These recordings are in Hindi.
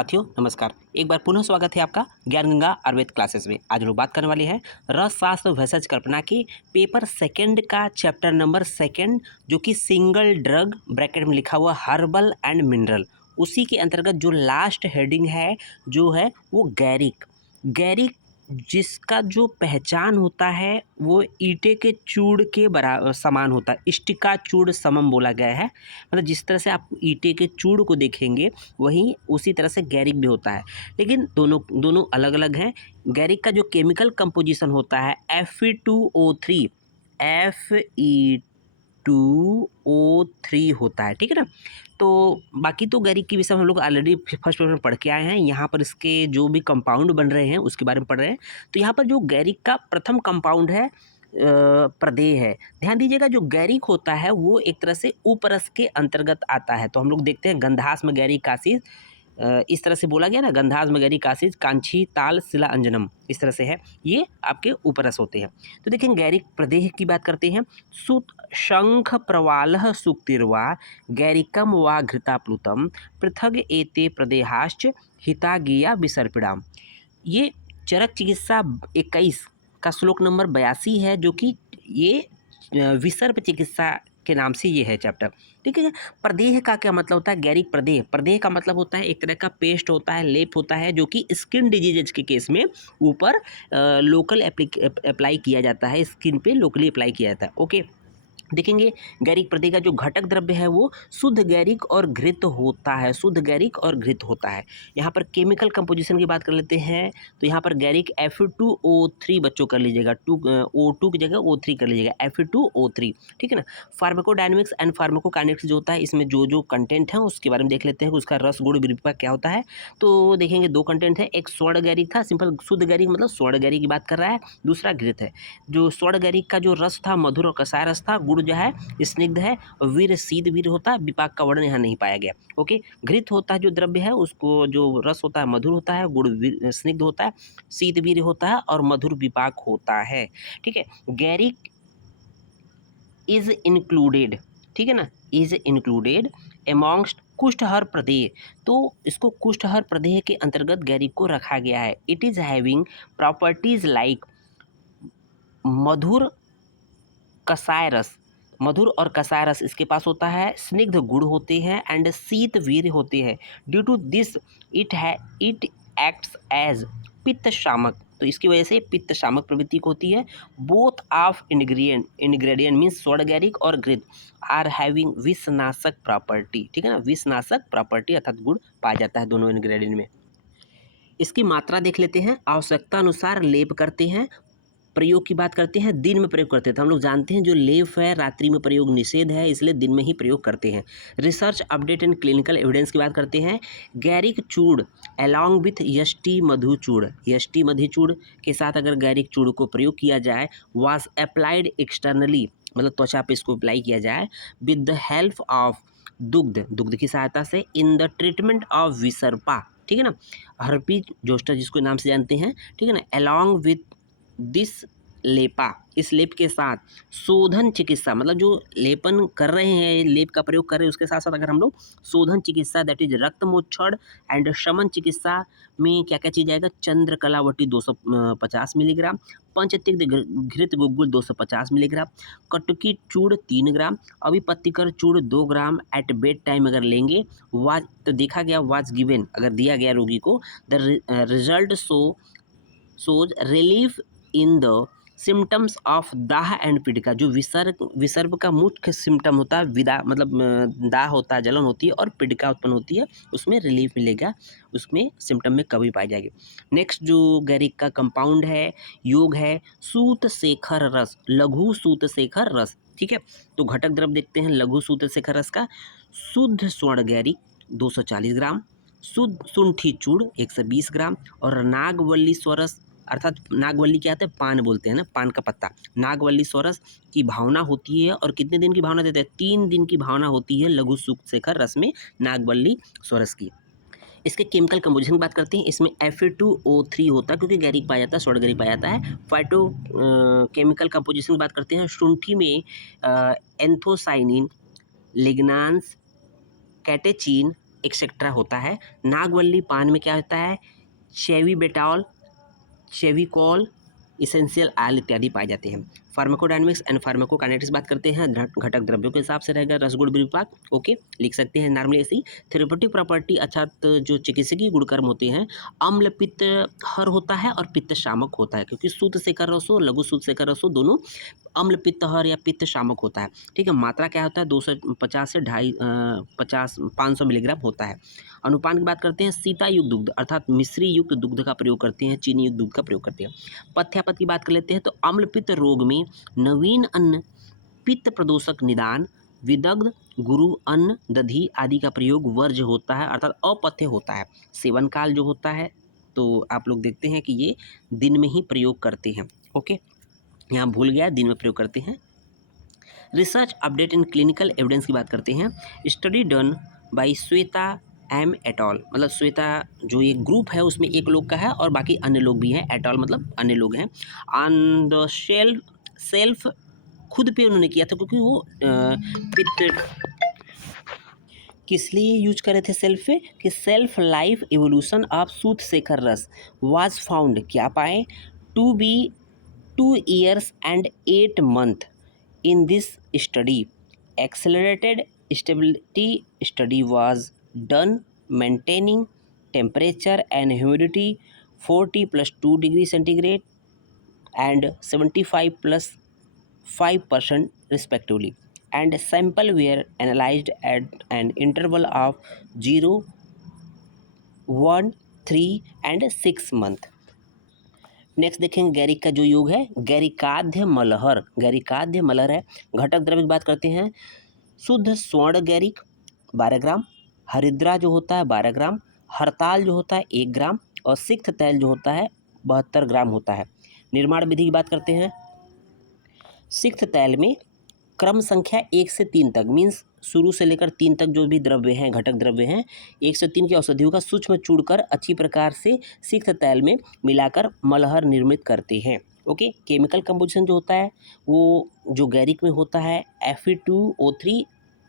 साथियों नमस्कार। एक बार पुनः स्वागत है आपका ज्ञान गंगा आयुर्वेद क्लासेस में। आज हम लोग बात करने वाले हैं रसशास्त्र भेषज कल्पना की पेपर सेकंड का चैप्टर नंबर सेकंड, जो कि सिंगल ड्रग ब्रैकेट में लिखा हुआ हर्बल एंड मिनरल। उसी के अंतर्गत जो लास्ट हेडिंग है जो है वो गैरिक। गैरिक जिसका जो पहचान होता है वो ईंटे के चूड़ के समान होता है। इष्टिका चूड़ समम बोला गया है। मतलब जिस तरह से आप ईंटे के चूड़ को देखेंगे वहीं उसी तरह से गैरिक भी होता है, लेकिन दोनों दोनों अलग अलग हैं। गैरिक का जो केमिकल कंपोजिशन होता है Fe2O3 Fe2O3 होता है, ठीक है ना। तो बाकी तो गैरिक की विषय हम लोग ऑलरेडी फर्स्ट पेपर में पढ़ के आए हैं। यहाँ पर इसके जो भी कंपाउंड बन रहे हैं उसके बारे में पढ़ रहे हैं। तो यहाँ पर जो गैरिक का प्रथम कंपाउंड है प्रदेह है। ध्यान दीजिएगा, जो गैरिक होता है वो एक तरह से उपरस के अंतर्गत आता है। तो हम लोग देखते हैं गंधास में गैरिक कासिस, इस तरह से बोला गया ना, गंधास में गैरिक कासिस कांची ताल शिला अंजनम, इस तरह से है। ये आपके उपरस होते हैं। तो देखें गैरिक प्रदेह की बात करते हैं। सुत शंख प्रवालः सुक्तिर्वा गैरिकम वा घृताप्लुतम पृथग एते प्रदेहाश्च हितागिया विसर्पिणाम। ये चरक चिकित्सा 21 का श्लोक नंबर 82 है, जो कि ये विसर्प चिकित्सा के नाम से ये है चैप्टर, ठीक है। प्रदेह का क्या मतलब होता है? गैरिक प्रदेह, प्रदेह का मतलब होता है एक तरह का पेस्ट होता है, लेप होता है, जो कि स्किन डिजीजेज के केस में ऊपर लोकल अप्लाई किया जाता है, स्किन पे लोकली अप्लाई किया जाता है। ओके, देखेंगे गैरिक प्रदेह का जो घटक द्रव्य है वो शुद्ध गैरिक और घृत होता है। शुद्ध गैरिक और घृत होता है। यहाँ पर केमिकल कंपोजिशन की बात कर लेते हैं। तो यहाँ पर गैरिक Fe2O3 बच्चों कर लीजिएगा, O2 की जगह O3 कर लीजिएगा, Fe2O3, ठीक है ना। फार्माकोडायनेमिक्स एंड फार्माकोकाइनेटिक्स जो होता है, इसमें जो जो कंटेंट है उसके बारे में देख लेते हैं कि उसका रस गुण विरूपक क्या होता है। तो देखेंगे दो कंटेंट है, एक स्वर्ण गैरिक था, सिंपल शुद्ध गैरिक मतलब स्वर्ण गैरिक की बात कर रहा है, दूसरा घृत है। जो स्वर्ण गैरिक का जो रस था मधुर और कसाय रस था, गुण जो है स्निग्ध है, वीर शीत वीर होता है, विपाक का वर्णन यहाँ नहीं पाया गया। ओके, घृत होता है जो द्रव्य है उसको जो रस होता है मधुर होता है, गुण स्निग्ध होता है, शीत वीर होता है और मधुर विपाक होता है, ठीक है। गैरिक इज इंक्लूडेड, ठीक है ना, इज इंक्लूडेड अमॉन्ग्स्ट कुष्ठहर प्रदेह। तो इसको कुष्ठहर प्रदेह के अंतर्गत गैरिक को रखा गया है। It is having properties like मधुर कसाय रस, मधुर और कसाय रस इसके पास होता है, स्निग्ध गुण होते हैं एंड शीत वीर होते हैं। Due to this it acts as पित्त शामक। तो इसकी वजह से पित्त शामक प्रवृत्ति होती है। बोथ ऑफ इंग्रेडिएंट मीन्स स्वर्ण गैरिक और घृत आर हैविंग विषनाशक प्रॉपर्टी, ठीक है ना। विषनाशक प्रॉपर्टी अर्थात गुण पाया जाता है दोनों इंग्रेडिएंट में। इसकी मात्रा देख लेते हैं। आवश्यकता अनुसार लेप करते हैं। प्रयोग की बात करते हैं, दिन में प्रयोग करते हैं। तो हम लोग जानते हैं जो लेप है रात्रि में प्रयोग निषेध है, इसलिए दिन में ही प्रयोग करते हैं। Research update and clinical evidence की बात करते हैं। गैरिक चूड़ अलॉन्ग विथ यष्टि मधु चूड़, यष्टि मधु चूड़ के साथ अगर गैरिक चूड़ को प्रयोग किया जाए, वाज अप्लाइड एक्सटर्नली मतलब त्वचा पे इसको अप्लाई किया जाए, विद द हेल्प ऑफ दुग्ध, दुग्ध की सहायता से, इन द ट्रीटमेंट ऑफ विसर्पा, ठीक है ना, हर्पी जोस्टर जिसको नाम से जानते हैं, ठीक है ना, अलॉन्ग विथ दिस लेपा, इस लेप के साथ शोधन चिकित्सा मतलब जो लेपन कर रहे हैं, लेप का प्रयोग कर रहे हैं, उसके साथ साथ अगर हम लोग शोधन चिकित्सा दैट इज रक्त मोक्षण एंड शमन चिकित्सा में क्या क्या चीज आएगा, चंद्रकलावटी 250 मिलीग्राम, पंचतिग्ध घृत guggul 250 milligram, कटुकी चूड़ 3 gram, अभिपत्तिकर चूड़ 2 gram at bed time अगर लेंगे, वाज तो देखा गया वाज गिवन अगर दिया गया रोगी को, the result shows relief in the symptoms of दाह एंड पीड़िका। जो विसर्प का मुख्य सिम्टम होता है विदा मतलब दाह होता है, जलन होती है और पीड़िका उत्पन्न होती है, उसमें रिलीफ मिलेगा, उसमें सिम्टम में कमी पाई जाएगी। नेक्स्ट जो गैरिक का कंपाउंड है योग है सूत शेखर रस, लघु सूत शेखर रस, ठीक है। तो घटक द्रव्य देखते हैं लघु सूत शेखर रस का। शुद्ध स्वर्ण गैरिक 240 ग्राम, शुद्ध सुंठी चूड़ 120 ग्राम और नागवल्ली स्वरस, अर्थात नागवल्ली क्या होता है, पान बोलते हैं ना, पान का पत्ता, नागवल्ली स्वरस की भावना होती है। और कितने दिन की भावना देते हैं? 3 दिन की भावना होती है लघु सूत शेखर रस में नागवल्ली स्वरस की। इसके केमिकल कंपोजिशन की बात करते हैं। इसमें Fe2O3 होता है क्योंकि गैरिक पाया जाता है, स्वर्ण गैरिक पाया जाता है। फाइटो केमिकल कंपोजिशन की बात करते हैं। शुंठी में एंथोसाइनिन, लिग्नान्स, कैटेचिन, एक्सेट्रा होता है। नागवल्ली पान में क्या होता है, चेविबेटॉल, चेविकॉल, इसेंशियल ऑयल इत्यादि पाए जाते हैं। फार्माकोडायनेमिक्स एंड फार्माकोकाइनेटिक्स बात करते हैं, घटक द्रव्यों के हिसाब से रहेगा रसगुण विभाग। ओके, लिख सकते हैं नॉर्मली ऐसे ही। थेरेप्यूटिक प्रॉपर्टी अर्थात जो चिकित्सकीय गुणकर्म होते हैं, अम्ल पित्त हर होता है और पित्त शामक होता है, क्योंकि शुद्ध शेखर रसो, लघु शुद्ध शेखर रसो दोनों अम्ल पित्त हर या पित्त शामक होता है। ठीक है, मात्रा क्या होता है, 250 से 500 मिलीग्राम होता है। अनुपान की बात करते हैं, सीता युक्त दुग्ध अर्थात मिश्री युक्त दुग्ध का प्रयोग करते हैं, चीनी युक्त दुग्ध का प्रयोग करते हैं। पथ्यापथ की बात कर लेते हैं, तो अम्ल पित्त रोग में नवीन अन्न, पित्त प्रदोषक निदान, विदग्ध, गुरु अन्न, दधी आदि का प्रयोग वर्ज्य होता है, अर्थात अपथ्य होता है। सेवन काल जो होता है, तो आप लोग देखते हैं कि ये दिन में ही प्रयोग करते हैं। ओके, यहाँ भूल गया, दिन में प्रयोग करते हैं। Research update in clinical evidence की बात करते हैं। Study done by Shweta M et al, मतलब श्वेता जो ये ग्रुप है उसमें एक लोग का है और बाकी अन्य लोग भी हैं, एटॉल मतलब अन्य लोग हैं। ऑन द सेल्फ खुद पे उन्होंने किया था, क्योंकि वो पित्त किस लिए यूज करे थे सेल्फ पे, कि सेल्फ लाइफ एवोल्यूशन ऑफ सूत शेखर रस वाज फाउंड, क्या पाए, to be 2 years and 8 months in this study. Accelerated stability study was done maintaining temperature and humidity 40 plus 2 degree centigrade and 75 plus 5% respectively, and sample were analyzed at an interval of 0, 1, 3 and 6 month. Next देखेंगे गैरिक का जो योग है, गैरिकाध्य मलहर, गैरिकाध्य मलहर है। घटक द्रव्य की बात करते हैं, शुद्ध स्वर्ण गैरिक 12 ग्राम, हरिद्रा जो होता है 12 ग्राम, हरताल जो होता है 1 ग्राम और सिक्त तैल जो होता है 72 ग्राम होता है। निर्माण विधि की बात करते हैं, सिक्त तैल में क्रम संख्या 1 से 3 तक, मीन्स शुरू से लेकर 3 तक जो भी द्रव्य हैं, घटक द्रव्य हैं, 1 से 3 की औषधियों का सूक्ष्म चूड़कर अच्छी प्रकार से सिक्त तैल में मिलाकर मलहर निर्मित करते हैं। ओके, केमिकल कंपोजिशन जो होता है वो जो गैरिक में होता है Fe2O3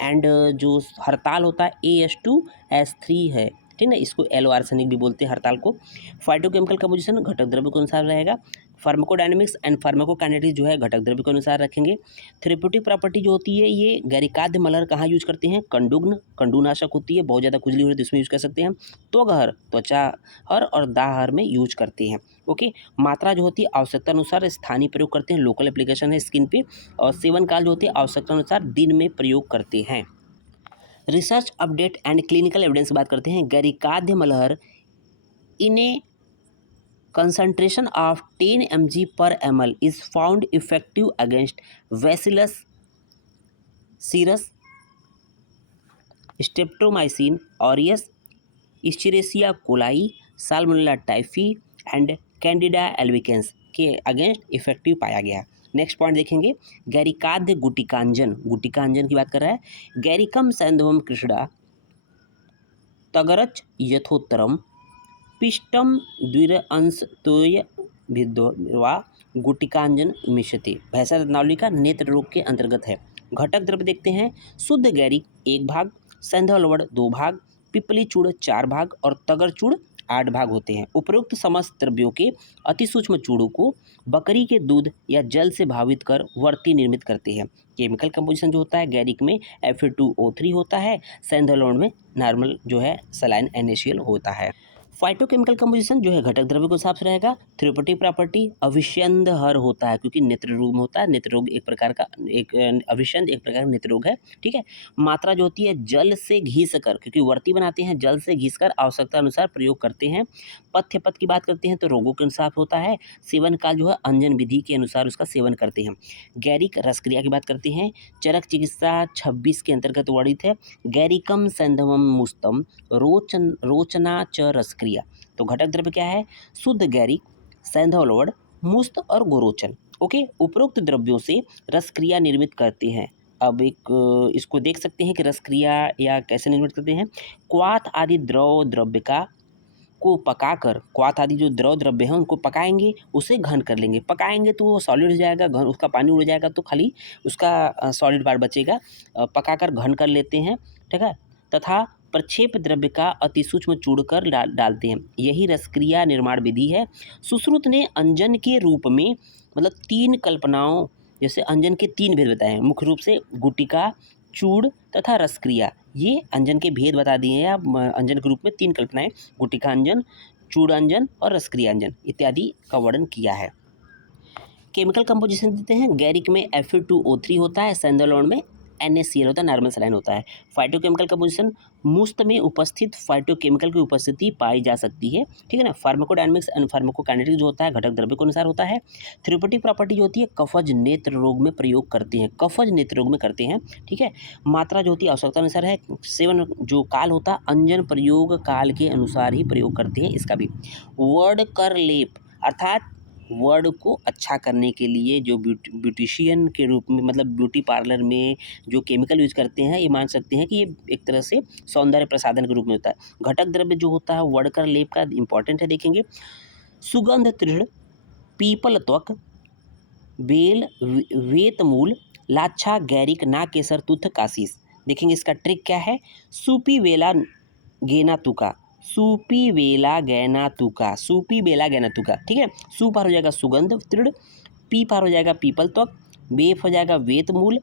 एंड जो हरताल होता है AS2S3 है, ठीक ना, इसको एलो आर्सेनिक भी बोलते हैं हरताल को। फाइटोकेमिकल कंपोजिशन घटक द्रव्य के अनुसार रहेगा। फार्माकोडायनेमिक्स एंड फार्माकोकाइनेटिक्स जो है घटक द्रव्य के अनुसार रखेंगे। थेरेप्यूटिक प्रॉपर्टी जो होती है, ये गैरिकाध्य मलहर कहाँ यूज करते हैं, कंडुग्न, कंडुनाशक होती है, बहुत ज़्यादा खुजली हो रही है तो इसमें यूज कर सकते हैं। त्वगहर, त्वचाहर और दाहर में यूज करते हैं। ओके, मात्रा जो होती है आवश्यकता अनुसार स्थानीय प्रयोग करते हैं, लोकल एप्लीकेशन है स्किन पे, और सेवन काल जो होती है आवश्यकता अनुसार दिन में प्रयोग करते हैं। Research update and clinical evidence बात करते हैं, गैरिकाध्य मलहर इन ए concentration of 10 mg per ml is found effective against Bacillus cereus, Streptomycin aureus, Escherichia coli, Salmonella typhi and Candida albicans के अगेंस्ट इफेक्टिव पाया गया। नेक्स्ट पॉइंट देखेंगे, गैरिकाध्य गुटिकांजन, गुटिकांजन की बात कर रहा है, गैरिकम सैंधवम कृष्णा तगरच यथोत्तरम पिष्टम द्विरअंश तोय भिद्वा गुटिकांजन मिश्यते, भैंसा रत्नावली का नेत्र रोग के अंतर्गत है। घटक द्रव्य देखते हैं, शुद्ध गैरिक 1 भाग, सैंधव लवण 2 भाग, पिपली चूड़ 4 भाग और तगर चूड़ 8 भाग होते हैं। उपरोक्त समस्त द्रव्यों के अति सूक्ष्म चूड़ों को बकरी के दूध या जल से भावित कर वर्ती निर्मित करते हैं। केमिकल कंपोजिशन जो होता है, गैरिक में Fe2O3 होता है, सैंधव लवण में नॉर्मल जो है सलाइन NaCl होता है। फाइटोकेमिकल कंपोजिशन जो है घटक द्रव्य के हिसाब से रहेगा। थेरेप्यूटिक प्रॉपर्टी अविष्यंद हर होता है, क्योंकि नेत्र रोग में होता है, नेत्र रोग एक प्रकार का अविष्यंद एक प्रकार का नेत्र रोग है। ठीक है, मात्रा जो होती है जल से घिस कर, क्योंकि वर्ती बनाते हैं, जल से घिस कर आवश्यकता अनुसार प्रयोग करते हैं। पथ्य पथ की बात करते हैं तो रोगों के अनुसार होता है। सेवन काल जो है अंजन विधि के अनुसार उसका सेवन करते हैं। गैरिक रसक्रिया की बात करते हैं, चरक चिकित्सा 26 के अंतर्गत वर्णित है। गैरिकम सैंधवम मुस्तम रोचना च रसक्रिया, तो घटक द्रव्य क्या है, शुद्ध गैरिक, सैंधव लवण, मुस्त और गोरोचन। ओके, उपरोक्त द्रव्यों से रसक्रिया निर्मित करते हैं। अब एक इसको देख सकते हैं कि रसक्रिया या कैसे निर्मित करते हैं। क्वाथ आदि द्रव द्रव्य का को पकाकर, क्वाथ आदि जो द्रव द्रव्य हैं उनको पकाएंगे, उसे घन कर लेंगे। पकाएंगे तो वो सॉलिड हो जाएगा, घन उसका पानी उड़ जाएगा, तो खाली उसका सॉलिड पार्ट बचेगा। पकाकर घन कर लेते हैं, ठीक है, तथा प्रक्षेप द्रव्य का अति सूक्ष्म चूड़ कर डालते हैं, यही रसक्रिया निर्माण विधि है। सुश्रुत ने अंजन के रूप में मतलब 3 कल्पनाओं, जैसे अंजन के 3 भेद बताए हैं, मुख्य रूप से गुटिका, चूड़ तथा रसक्रिया। ये अंजन के भेद बता दिए हैं। आप अंजन के रूप में 3 कल्पनाएं, गुटिका अंजन, चूड़ अंजन और रसक्रिया अंजन इत्यादि का वर्णन किया है। केमिकल कंपोजिशन देते हैं, गैरिक में Fe2O3 होता है, सैंडोलोन में NaCl होता है, नॉर्मल सलाइन होता है। फाइटोकेमिकल कंपोजिशन, मूत्र में उपस्थित फाइटोकेमिकल की उपस्थिति पाई जा सकती है, ठीक है ना। फार्माकोडायनामिक्स एंड फार्माकोकाइनेटिक्स जो होता है घटक द्रव्य के अनुसार होता है। थेरेप्यूटिक प्रॉपर्टी जो होती है कफज नेत्र रोग में प्रयोग करते हैं, कफज नेत्र रोग में करते हैं, ठीक है। मात्रा जो होती है आवश्यकता अनुसार है। सेवन जो काल होता है अंजन प्रयोग काल के अनुसार ही प्रयोग करते हैं। इसका भी वर्ड कर लेप अर्थात वर्ड को अच्छा करने के लिए जो ब्यूटिशियन के रूप में मतलब ब्यूटी पार्लर में जो केमिकल यूज करते हैं, ये मान सकते हैं कि ये एक तरह से सौंदर्य प्रसाधन के रूप में होता है। घटक द्रव्य जो होता है वर्डकर लेप का इंपॉर्टेंट है, देखेंगे। सुगंध तृण, पीपल त्वक, बेल, वेतमूल, लाच्छा, गैरिक, नाकेसर, तुथ, कासीस। देखेंगे इसका ट्रिक क्या है। सूपी वेला गेना तुका, सूपी वेला गैना तुका, सूपी बेला गैना तुका, ठीक है। सू पार हो जाएगा सुगंध तृण, पी पार हो जाएगा पीपल त्वक, बेफ हो जाएगा वेतमूल,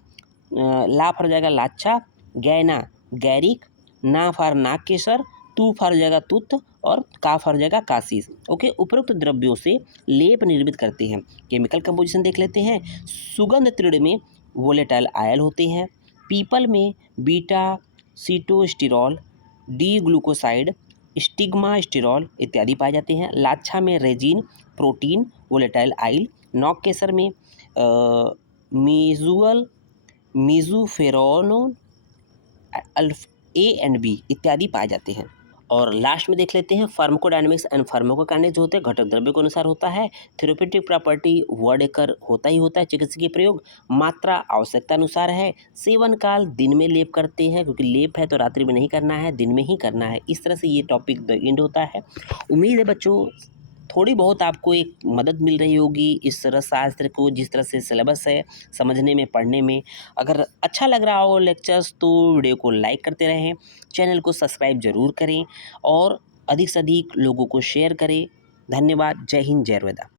ला फार हो जाएगा लाच्छा, गैना गैरिक, ना फार नागकेसर, तू फार हो जाएगा तुत और का फार हो जाएगा कासीस। ओके, उपरोक्त द्रव्यों से लेप निर्मित करते हैं। केमिकल कंपोजिशन देख लेते हैं। सुगंध तृण में वोलेटाइल आयल होते हैं, पीपल में बीटा सीटोस्टिरॉल, डी ग्लूकोसाइड, स्टिग्मा स्टिरॉल इत्यादि पाए जाते हैं। लाच्छा में रेजिन, प्रोटीन, वोलेटाइल आइल, नॉगकेसर में मीजूफेरोनोन, ए एंड बी इत्यादि पाए जाते हैं। और लास्ट में देख लेते हैं फार्माकोडायनामिक्स एंड फार्माकोकाइनेटिक्स जो होते हैं घटक द्रव्य के अनुसार होता है। थेरेप्यूटिक प्रॉपर्टी वर्डकर होता ही होता है। चिकित्सकीय प्रयोग मात्रा आवश्यकता अनुसार है। सेवन काल दिन में लेप करते हैं, क्योंकि लेप है तो रात्रि में नहीं करना है, दिन में ही करना है। इस तरह से ये टॉपिक द एंड होता है। उम्मीद है बच्चों थोड़ी बहुत आपको एक मदद मिल रही होगी इस रसशास्त्र को, जिस तरह से सिलेबस है समझने में, पढ़ने में। अगर अच्छा लग रहा हो लेक्चर्स तो वीडियो को लाइक करते रहें, चैनल को सब्सक्राइब जरूर करें और अधिक से अधिक लोगों को शेयर करें। धन्यवाद। जय हिंद, जय वेदा।